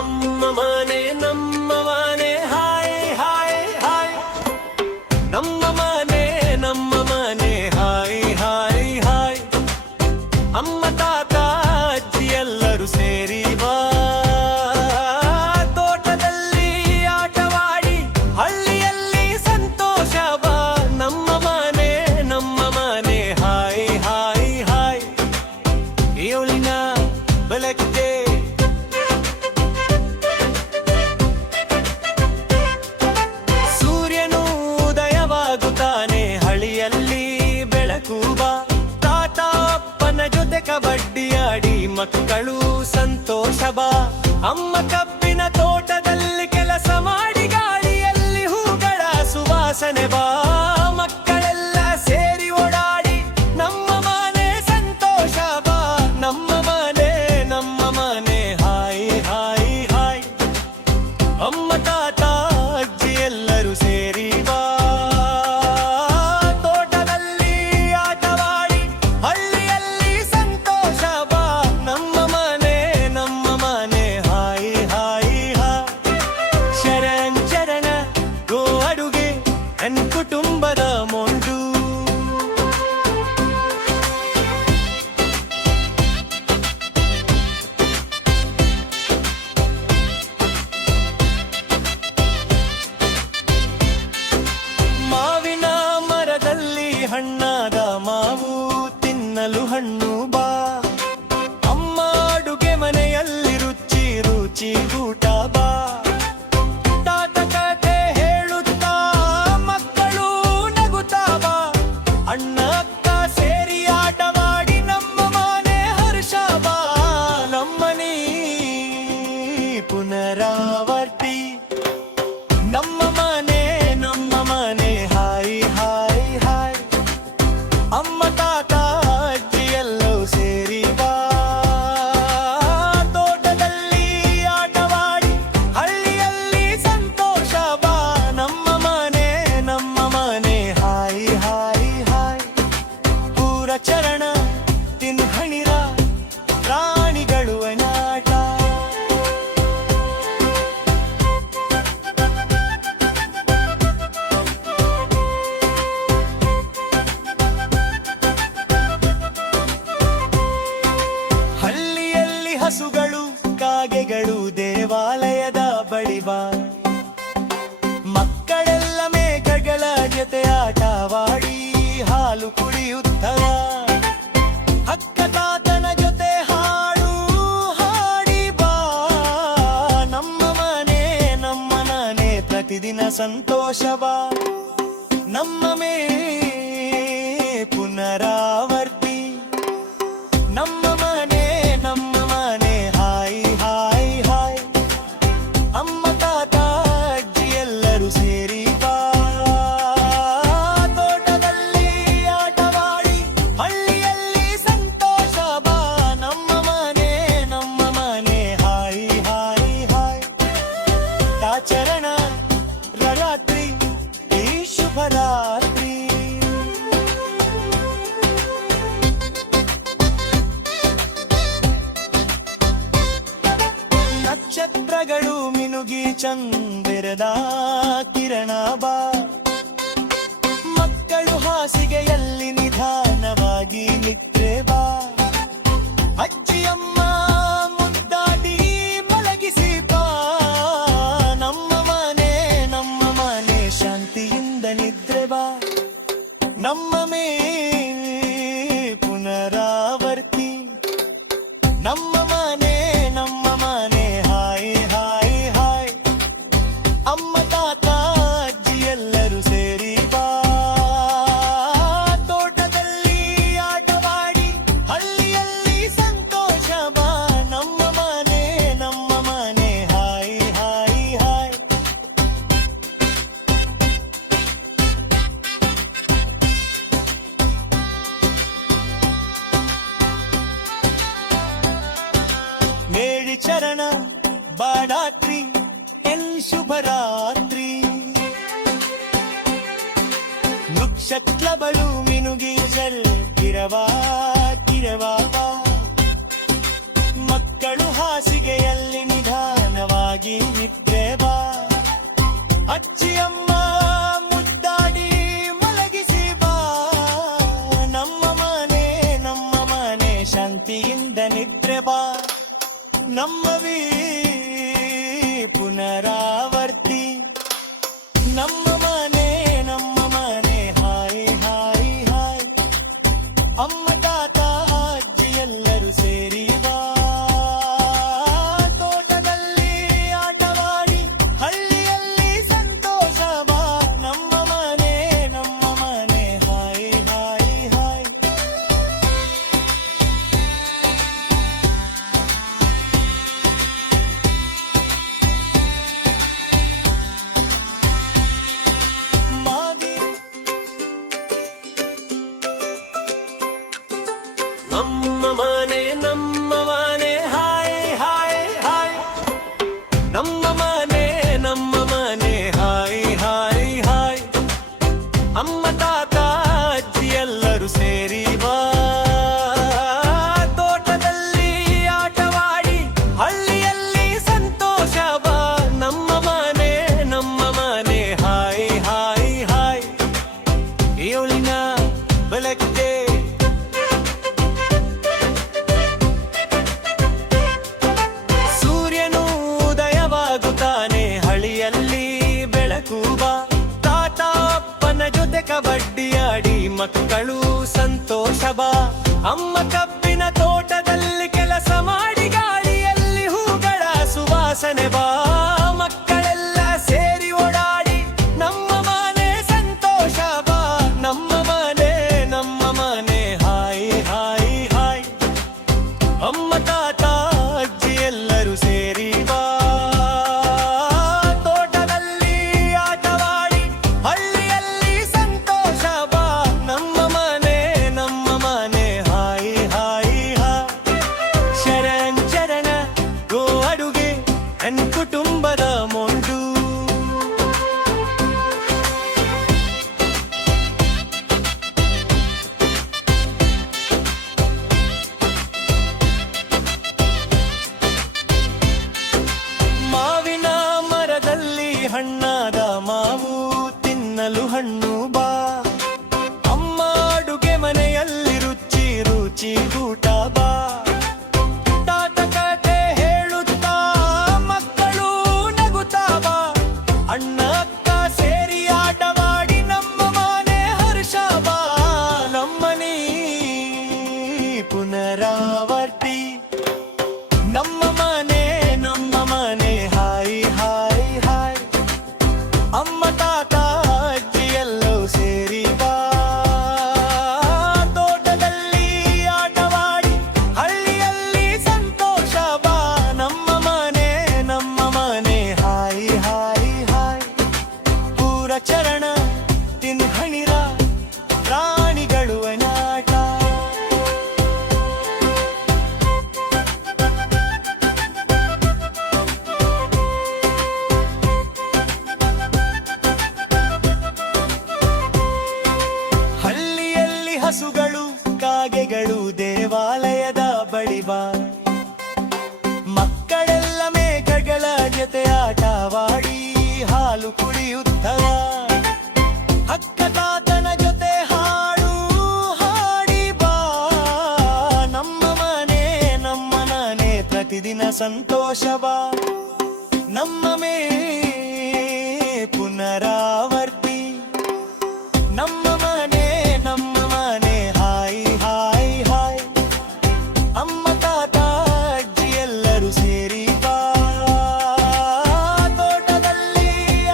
ನಮ್ಮ ಮನೆ hi hi hi ನಮ್ಮ ಮನೆ ಹಾಯ್ ಹಾಯ್ ಹಾಯ್ ಅಮ್ಮ ತಾತ ಅಜ್ಜಿ ಎಲ್ಲರೂ ಸೇರಿ ಬಾ ತೋಟದಲ್ಲಿ ಆಟವಾಡಿ ಹಳ್ಳಿಯಲ್ಲಿ ಸಂತೋಷ ಬಾ ನಮ್ಮ ಮನೆ ಹಾಯ್ ಹಾಯ್ ಹಾಯ್ ಏಳಿನ ಬೆಳಗ್ಗೆ ಸೂರ್ಯನು ಉದಯವಾಗುತ್ತಾನೆ ಹಳಿಯಲ್ಲಿ ಬೆಳಕು ಬಾ ತಾತ ಅಪ್ಪನ ಜೊತೆ ಕಬಡ್ಡಿ ಆಡಿ ಮಕ್ಕಳು ಸಂತೋಷ ಬಾ ಅಮ್ಮ ಕಬ್ಬಿನ ತೋಟದಲ್ಲಿ ಕೆಲಸ ಮಾಡಿ ಗಾಳಿಯಲ್ಲಿ ಹೂಗಳ ಸುವಾಸನೆ ಬಾ ಮಕ್ಕಳೆಲ್ಲ ಸೇರಿ ಓಡಾಡಿ ನಮ್ಮ ಮನೆ ಸಂತೋಷ ಬಾ ನಮ್ಮ ಮನೆ ಹಾಯ್ ಹಾಯ್ ಹಾಯ್ ಅಮ್ಮ ತಾತ ಅಜ್ಜಿ ಎಲ್ಲರೂ ಸೇರಿ ಬಾ ತೋಟದಲ್ಲಿ ಆಟವಾಡಿ ಹಳ್ಳಿಯಲ್ಲಿ ಸಂತೋಷ ಬಾ ನಮ್ಮ ಮನೆ ಹಾಯ್ ಹಾಯ್ ಹಾಯ್ ಶರಣ ಗೋ ಅಡುಗೆ ನನ್ನ ಕುಟುಂಬದ ಮೊಂಡು ಮಾವಿನ ಮರದಲ್ಲಿ ಹಣ್ಣಾದ ಮಾವು ತಿನ್ನಲು ಹಣ್ಣು ಬಾ ಅಮ್ಮ ಅಡುಗೆ ಮನೆಯಲ್ಲಿ ರುಚಿ ರುಚಿ ಊಟ ಬಾ ತಾತ ಕತೆ ಹೇಳುತ್ತಾ ಮಕ್ಕಳು ನಗುತ್ತಾ ಬಾ ಅಣ್ಣ ಅಕ್ಕ ಸೇರಿ ಆಟವಾಡಿ ನಮ್ಮ ಮನೆ ಹರ್ಷ ಬಾ ನಮ್ಮನಿ ಪುನರಾವರ್ತಿ ನಮ್ಮ ಮನೆ ಹಾಯ್ ಹಾಯ್ ಹಾಯ್ ಅಮ್ಮ ತಾತ ಅಜ್ಜಿ ಎಲ್ಲವೂ ಸೇರಿ ಬಾ ತೋಟದಲ್ಲಿ ಆಟವಾಡಿ ಹಳ್ಳಿಯಲ್ಲಿ ಸಂತೋಷ ಬಾ ನಮ್ಮ ಮನೆ ಹಾಯ್ ಹಾಯ್ ಹಾಯ್ ಪೂರ ಚರಣ ತಿನ್ಹಣಿರ ಪ್ರಾಣಿಗಳು ಅನಾಟ ಹಳ್ಳಿಯಲ್ಲಿ ಹಸುಗಳು ಕಾಗೆಗಳು ದೇವಾಲಯದ ಬಳಿ ಬಾ ಮಕ್ಕಳೆಲ್ಲ ಮೇಘಗಳ ಜೊತೆ ಆಟವಾಡಿ ಹಾಲು ಕುಡಿಯುತ್ತವ ಅಕ್ಕ ತಾತನ ಜೊತೆ ಹಾಡು ಹಾಡಿ ಬಾ ನಮ್ಮ ಮನೆ ಪ್ರತಿದಿನ ಸಂತೋಷ ಬಾ ನಮ್ಮ ಪುನರಾವರ್ತಿ ನಮ್ಮ ಮನೆ ಹಾಯ್ ಹಾಯ್ ಹಾಯ್ ಅಮ್ಮ ತಾತ ಅಜ್ಜಿ ಎಲ್ಲರೂ ಸೇರಿ ಬಾ ತೋಟದಲ್ಲಿ ಆಟವಾಡಿ ಹಳ್ಳಿಯಲ್ಲಿ ಸಂತೋಷ ಬಾ ನಮ್ಮ ಮನೆ ಹಾಯ್ ಹಾಯ್ ಹಾಯ್ ತಾಚರಣ ರಾತ್ರಿ ಈ ಶುಭರಾತ್ರಿ ನಕ್ಷತ್ರಗಳು ಮಿನುಗಿ ಚಂದಿರದ ಕಿರಣ ಬಾ ಮಕ್ಕಳು ಹಾಸಿಗೆಯಲ್ಲಿ ನಿಧಾನವಾಗಿ ನಿದ್ರೆ ಬಾ ಅಜ್ಜಿಯಮ್ಮ ಮುದ್ದಾಡಿ ಮಲಗಿಸಿ ಬಾ ನಮ್ಮ ಮನೆ ಶಾಂತಿಯಿಂದ ನಿದ್ರೆ ಬಾ ನಮ್ಮ ಪುನರಾವರ್ತಿ ನಮ್ಮ ಮನೆ ಹಾಯ್ ಹಾಯ್ ಹಾಯ್ ಅಮ್ಮ ತಾತ ಅಜ್ಜಿ ಎಲ್ಲರೂ ಸೇರಿ ಬಾ ತೋಟದಲ್ಲಿ ಆಟವಾಡಿ ಹಳ್ಳಿಯಲ್ಲಿ ಸಂತೋಷ ಬಾ ನಮ್ಮ ಮನೆ ಹಾಯ್ ಹಾಯ್ ಹಾಯ್ ಮೇಳಿ ಚರಣ ಬಾಡಾತ್ರಿ ಎಲ್ ಶುಭರಾತ್ರಿ ನಕ್ಷತ್ರಗಳು ಮಿನುಗಿ ಜಲ್ ಕಿರವಾ ಮಕ್ಕಳು ಹಾಸಿಗೆಯಲ್ಲಿ ನಿಧಾನವಾಗಿ ಸಂತೋಷವಾಗಿ ನಿದ್ರೆ ಬಾ. ಅಜ್ಜಿಯಮ್ಮ ಮುದ್ದಾಡಿ ಮಲಗಿಸಿ ಬಾ. ನಮ್ಮ ಮನೆ ಶಾಂತಿಯಿಂದ ನಿದ್ರೆ ಬಾ. ನಮ್ಮವೀ ಪುನರಾವರ್ತಿ. ನಮ್ಮ ಮನೆ ಹಾಯ್ ಹಾಯ್ ಹಾಯ್. ಅಮ್ಮ ತಾತ ಅಜ್ಜಿ ಎಲ್ಲರೂ ಸೇರಿ ಬಾ. ತೋಟದಲ್ಲಿ ಆಟವಾಡಿ ಹಳ್ಳಿಯಲ್ಲಿ ಸಂತೋಷ ಬಾ. ನಮ್ಮ ಮನೆ ಹಾಯ್ ಹಾಯ್ ಹಾಯ್. ಮಾವಿ ನಮ್ಮ ಮನೆ ಹಾಯ್ ಹಾಯ್ ಹಾಯ್. ನಮ್ಮ ಮನೆ ಹಾಯ್ ಹಾಯ್ ಹಾಯ್. ಅಮ್ಮ ತಾತ ಅಜ್ಜಿ ಎಲ್ಲರೂ ಸೇರಿ ಬಾ. ತೋಟದಲ್ಲಿ ಆಟವಾಡಿ ಹಳ್ಳಿಯಲ್ಲಿ ಸಂತೋಷ ಬಾ. ನಮ್ಮ ಮನೆ ಹಾಯ್ ಹಾಯ್ ಹಾಯ್. ಏಳಿನ ಬೆಳಗ್ಗೆ ಸೂರ್ಯನು ಉದಯವಾಗುತ್ತಾನೆ ಹಳಿಯಲ್ಲಿ ಬೆಳಕು ಬಾ. ತಾತ ಅಪ್ಪನ ಜೊತೆ ಕಬಡ್ಡಿ ಆಡಿ ಮಕ್ಕಳು ಸಂತೋಷ ಬಾ. ಅಮ್ಮ ಕಬ್ಬಿನ ತೋಟದಲ್ಲಿ ಕೆಲಸ ಮಾಡಿ ಗಾಳಿಯಲ್ಲಿ ಹೂಗಳ ಸುವಾಸನೆ ಬಾ. ಮಕ್ಕಳೆಲ್ಲ ಸೇರಿ ಓಡಾಡಿ ನಮ್ಮ ಮನೆ ಸಂತೋಷ ಬಾ. ನಮ್ಮ ಮನೆ ಹಾಯ್ ಹಾಯ್ ಹಾಯ್. ಅಮ್ಮ ತಾತ ಅಜ್ಜಿ ಎಲ್ಲರೂ ಸೇರಿ ಬಾ. ತೋಟದಲ್ಲಿ ಆಟವಾಡಿ ಹಳ್ಳಿಯಲ್ಲಿ ಸಂತೋಷ ಬಾ. ನಮ್ಮ ಮನೆ ಹಾಯ್ ಹಾಯ್ ಹಾಯ್. ಶರಣ ಗೋ ಅಡುಗೆ ನನ್ನ ಕುಟುಂಬದ ಮೊಂಡು. ಮಾವಿನ ಮರದಲ್ಲಿ ಹಣ್ಣಾದ ಮಾವು ತಿನ್ನಲು ಹಣ್ಣು ಬಾ. ಅಮ್ಮ ಅಡುಗೆ ಮನೆಯಲ್ಲಿ ರುಚಿ ಊಟ ಬಾ. ತಾತ ಕತೆ ಹೇಳುತ್ತಾ ಮಕ್ಕಳು ನಗುತ್ತಾ ಬಾ. ಅಣ್ಣ ಅಕ್ಕ ಸೇರಿ ಆಟವಾಡಿ ನಮ್ಮ ಮನೆ ಹರ್ಷ ಬಾ. ನಮ್ಮನಿ ಪುನರಾವರ್ತಿ. ನಮ್ಮ ಮನೆ ಹಾಯ್ ಹಾಯ್ ಹಾಯ್. ಅಮ್ಮ ತಾತ ಅಜ್ಜಿ ಎಲ್ಲವೂ ಸೇರಿ ಬಾ. ತೋಟದಲ್ಲಿ ಆಟವಾಡಿ ಹಳ್ಳಿಯಲ್ಲಿ ಸಂತೋಷ ಬಾ. ನಮ್ಮ ಮನೆ ಹಾಯ್ ಹಾಯ್ ಹಾಯ್. ಪೂರ ಚರಣ ತಿನ್ಹಣಿರ ಪ್ರಾಣಿಗಳು ಅನಾಟ. ಹಳ್ಳಿಯಲ್ಲಿ ಹಸುಗಳು ಕಾಗೆಗಳು ದೇವಾಲಯದ ಬಳಿ ಬಾ. ಮಕ್ಕಳೆಲ್ಲ ಮೇಘಗಳ ಜೊತೆ ಆಟವಾಡಿ ಹಾಲು ಕುಡಿಯುತ್ತವ. ಅಕ್ಕ ತಾತನ ಜೊತೆ ಹಾಡು ಹಾಡಿ ಬಾ. ನಮ್ಮ ಮನೆ ಪ್ರತಿದಿನ ಸಂತೋಷ ಬಾ. ನಮ್ಮ ಪುನರಾವರ್ತಿ. ನಮ್ಮ ಮನೆ ಹಾಯ್ ಹಾಯ್ ಹಾಯ್. ಅಮ್ಮ ತಾತ ಅಜ್ಜಿ ಎಲ್ಲರೂ ಸೇರಿ ಬಾ. ತೋಟದಲ್ಲಿ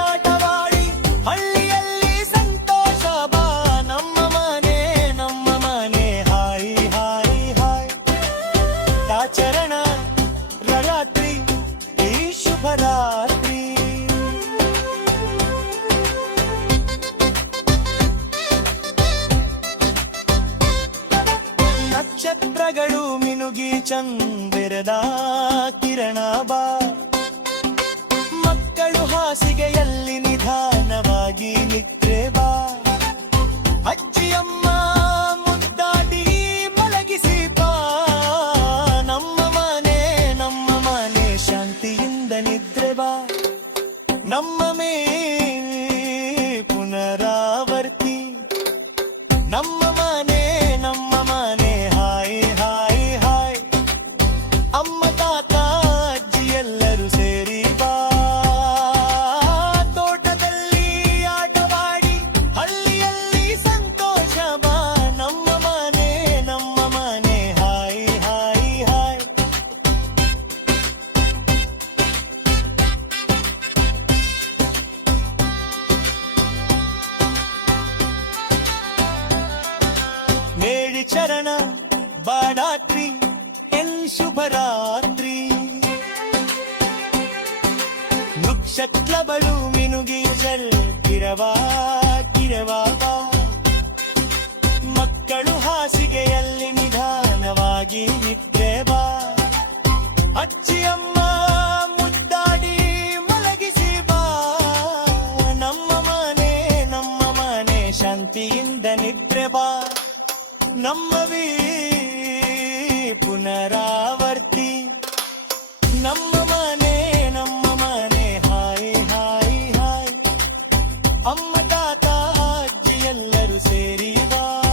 ಆಟವಾಡಿ ಹಳ್ಳಿಯಲ್ಲಿ ಸಂತೋಷ ಬಾ. ನಮ್ಮ ಮನೆ ಹಾಯ್ ಹಾಯ್ ಹಾಯ್. ತಾಚರಣ ರಾತ್ರಿ ಈ ಶುಭರಾತ್ರಿ. ನಕ್ಷತ್ರಗಳು ಮಿನುಗಿ ಚಂದಿರದ ಕಿರಣ ಬಾ. ಮಕ್ಕಳು ಹಾಸಿಗೆಯಲ್ಲಿ ನಿಧಾನವಾಗಿ ನಿದ್ರೆ ಬಾ. ಅಜ್ಜಿಯಮ್ಮ ಮುದ್ದಾಡಿ ಮಲಗಿಸಿ ಬಾ. ನಮ್ಮ ಮನೆ ಶಾಂತಿಯಿಂದ ನಿದ್ರೆ ಬಾ. ಬಾಡಾತ್ರಿ ಎಲ್ ಶುಭರಾತ್ರಿ ನಕ್ಷತ್ರಗಳು ಮಿನುಗಿಯು ಜಲ್ ಕಿರವಾ ಕಿರವಾ ಬಾ. ಮಕ್ಕಳು ಹಾಸಿಗೆಯಲ್ಲಿ ನಿಧಾನವಾಗಿ ನಿದ್ರೆ ಬಾ. ಅಜ್ಜಿಯಮ್ಮ ಮುದ್ದಾಡಿ ಮಲಗಿಸಿ ಬಾ. ನಮ್ಮ ಮನೆ ಶಾಂತಿಯಿಂದ ನಿದ್ರೆ ಬಾ. ನಮ್ಮವೀ ಪುನರಾವರ್ತಿ. ನಮ್ಮ ಮನೆ ಹಾಯ್ ಹಾಯ್ ಹಾಯ್. ಅಮ್ಮ ತಾತ ಅಜ್ಜಿ ಎಲ್ಲರೂ ಸೇರಿ ಬಾ.